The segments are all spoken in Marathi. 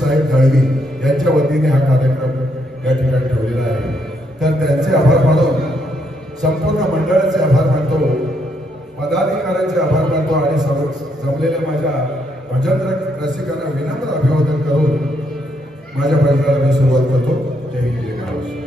साहेब दळवी यांच्या वतीने हा कार्यक्रम या ठिकाणी ठेवलेला आहे. तर त्यांचे आभार मानून संपूर्ण मंडळाचे आभार मानतो, पदाधिकाऱ्यांचे आभार मानतो आणि जमलेल्या माझ्या भजन रसिकांना विनम्र अभिवादन करून माझ्या भजनाला मी सुरुवात करतो. जय हिंद जय महाराष्ट्र.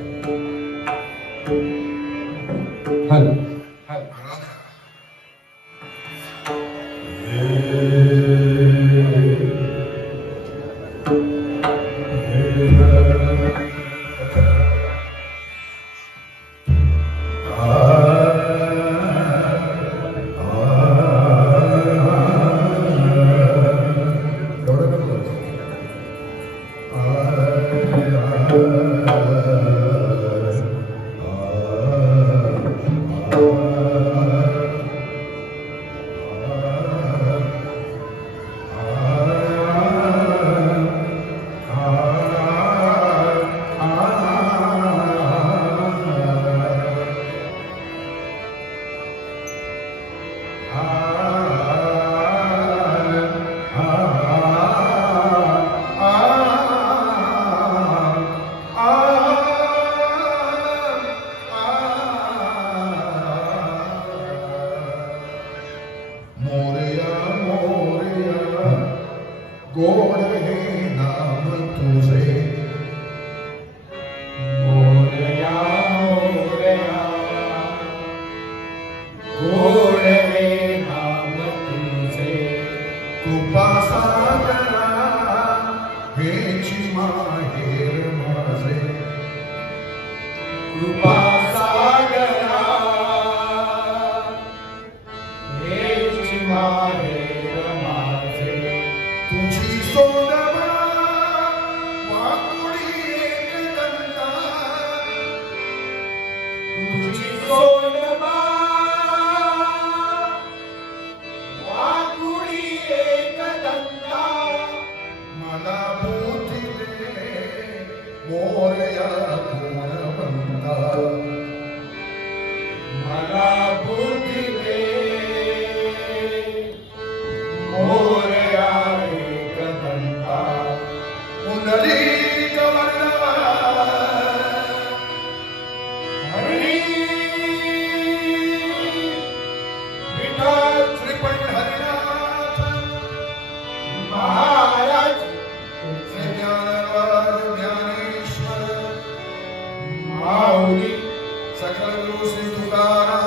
सकल गुरु श्री तुकाराम